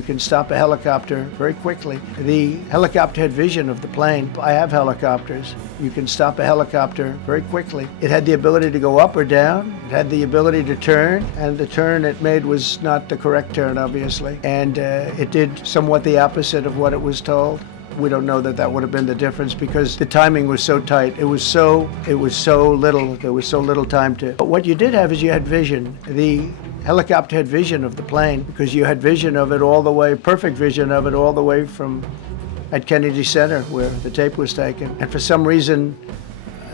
You can stop a helicopter very quickly. The helicopter had vision of the plane. I have helicopters. You can stop a helicopter very quickly. It had the ability to go up or down. It had the ability to turn, and the turn it made was not the correct turn, obviously. And it did somewhat the opposite of what it was told. We don't know that that would have been the difference because the timing was so tight. It was so little. There was so little time to. But what you did have is you had vision. The helicopter had vision of the plane because you had vision of it all the way, perfect vision of it all the way from at Kennedy Center where the tape was taken. And for some reason,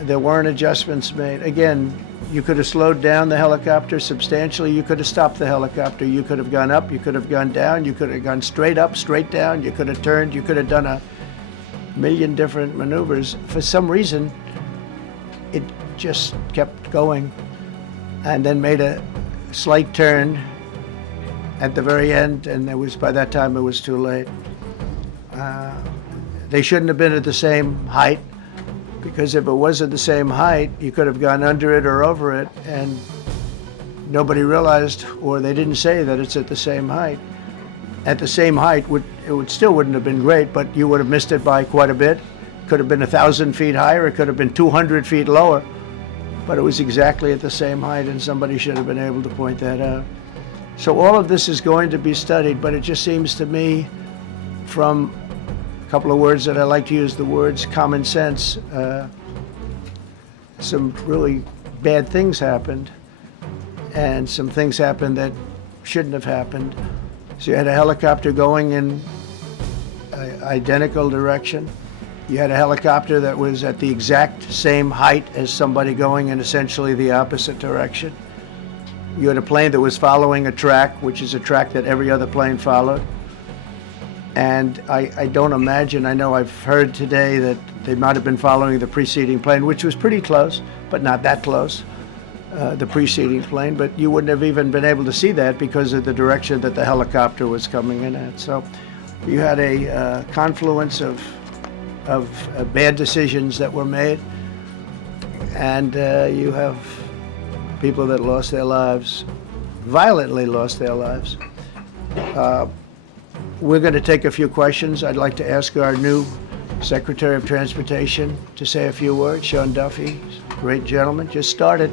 there weren't adjustments made. Again, you could have slowed down the helicopter substantially. You could have stopped the helicopter. You could have gone up. You could have gone down. You could have gone straight up, straight down. You could have turned. You could have done a million different maneuvers. For some reason, it just kept going and then made a slight turn at the very end, and by that time it was too late. They shouldn't have been at the same height, because if it was at the same height, you could have gone under it or over it, and nobody realized, or they didn't say that it's at the same height. At the same height, it still wouldn't have been great, but you would have missed it by quite a bit. Could have been 1,000 feet higher, it could have been 200 feet lower, but it was exactly at the same height, and somebody should have been able to point that out. So all of this is going to be studied, but it just seems to me, from a couple of words that I like to use, the words common sense, some really bad things happened, and some things happened that shouldn't have happened. So you had a helicopter going in an identical direction. You had a helicopter that was at the exact same height as somebody going in essentially the opposite direction. You had a plane that was following a track, which is a track that every other plane followed. And I don't imagine, I know I've heard today that they might have been following the preceding plane, which was pretty close, but not that close, the preceding plane. But you wouldn't have even been able to see that because of the direction that the helicopter was coming in at. So you had a confluence of bad decisions that were made, and you have people that lost their lives, violently lost their lives. We're going to take a few questions. I'd like to ask our new Secretary of Transportation to say a few words. Sean Duffy, great gentleman, just started.